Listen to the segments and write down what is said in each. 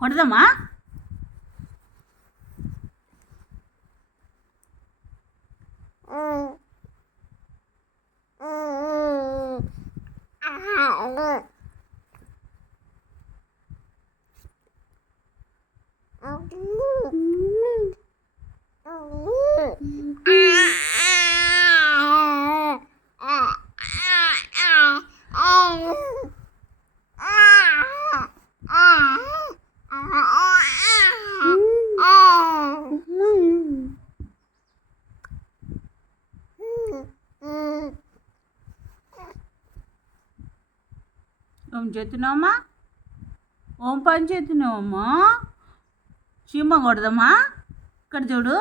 కొడదామా? ఏం చేస్తున్నావమ్మా? ఓం పని చేస్తున్నావమ్మా? చీమ కొడదామా? ఇక్కడ చూడు,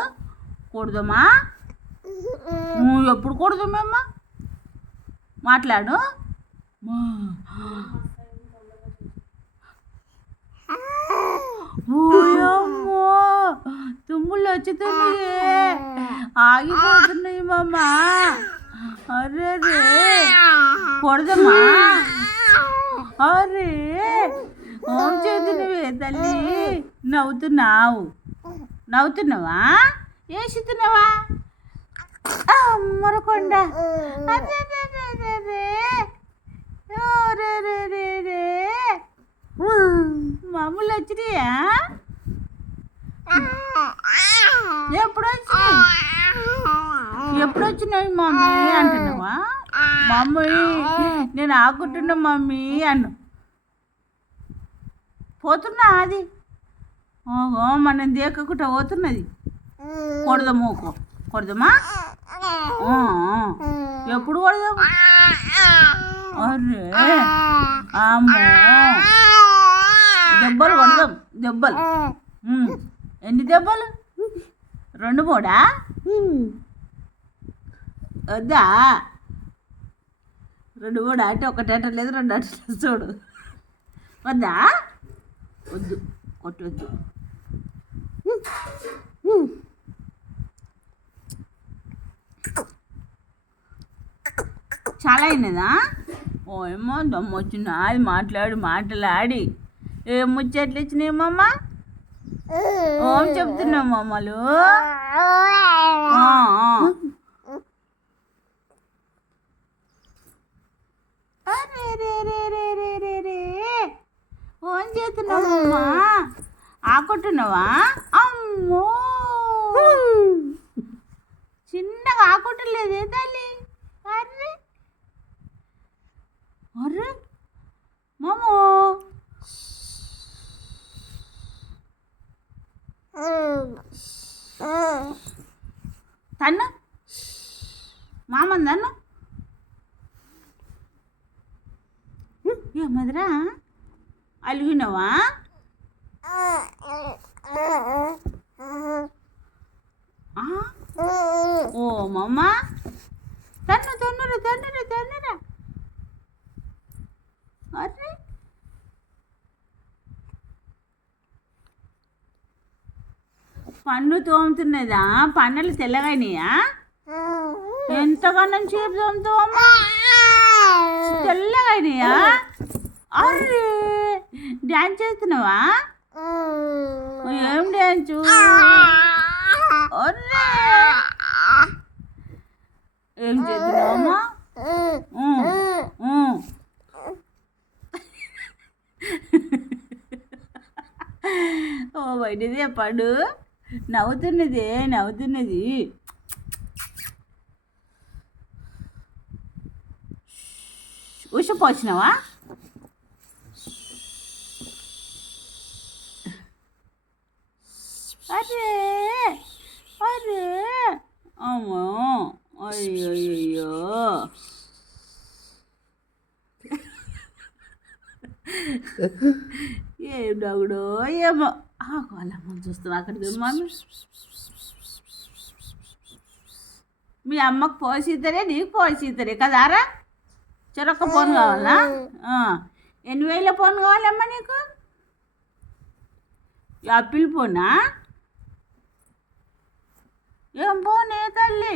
కొడదామా? నువ్వు ఎప్పుడు కొడదామమ్మా? మాట్లాడు. ఓయమ్మో, తుమ్ముళ్ళు వచ్చుతున్నాయి, ఆగిపోతున్నాయి మామ. అరే రే, కొడదామా? అరే ఓం చేతున్నవే తల్లి, నవ్వుతున్నావా? వేసుతున్నావా? మరకొండ మామూలు వచ్చినాయా? ఎప్పుడు వచ్చినాయి మమ్మీ అంటున్నావా? మమ్మీ నేను ఆకుంటున్నా మమ్మీ అన్ను. పోతున్నా అది. ఓహో, మనం దేకకుండా పోతున్నది. కొడదామా? ఎప్పుడు కొడదాము? అరే అమ్మో, దెబ్బలు కొడదాం. ఎన్ని దెబ్బలు? 2 3 వద్దా? 2 3 అంటే ఒకటేట లేదు, 2 అట్లేదు. చూడు, వద్దా? వద్దు, కొట్టొద్దు. చాలా అయినదా? ఓ ఏమో దమ్మ వచ్చిన అది మాట్లాడి ఏ ముచ్చట్లు ఇచ్చినాయమ్మమ్మ? ఓం చెప్తున్నావు మమ్మలు. ఓం చేస్తున్నావమ్మా? ఆకుంటున్నావా? అమ్మో, చిన్నగా ఆకుంటలేదే తల్లి. అర్రే అర్రే మామో, తన్ను మామని తన్ను. ఏమదిరా, అలిగినవా? ఓ మమ్మ, తన్నురా. అరే పన్ను తోముతున్నదా? పన్నులు తెల్లగానియా? ఎంతగానో చేపు తోముతావమ్మా? తెల్లగానియా? అరే డ్యాన్స్ చేస్తున్నావా? ఏం డ్యాన్సు? అరే ఏం చేస్తున్నావమ్మా? ఓ బయటదే పడు, నవ్వుతున్నది. ఉషపోసినావా? అరే అమ్మో, అయ్యో ఏ డగుడో ఏమో. వాళ్ళమ్మ చూస్తున్నా అక్కడ మమ్మీ. మీ అమ్మకు పోసిద్దరే, నీకు పోసిద్దరే కదారా? చెరొక్క ఫోన్ కావాలా? 8,000 ఫోన్ కావాలమ్మా నీకు? యాపిల్ పోనా ఏం పోనే తల్లి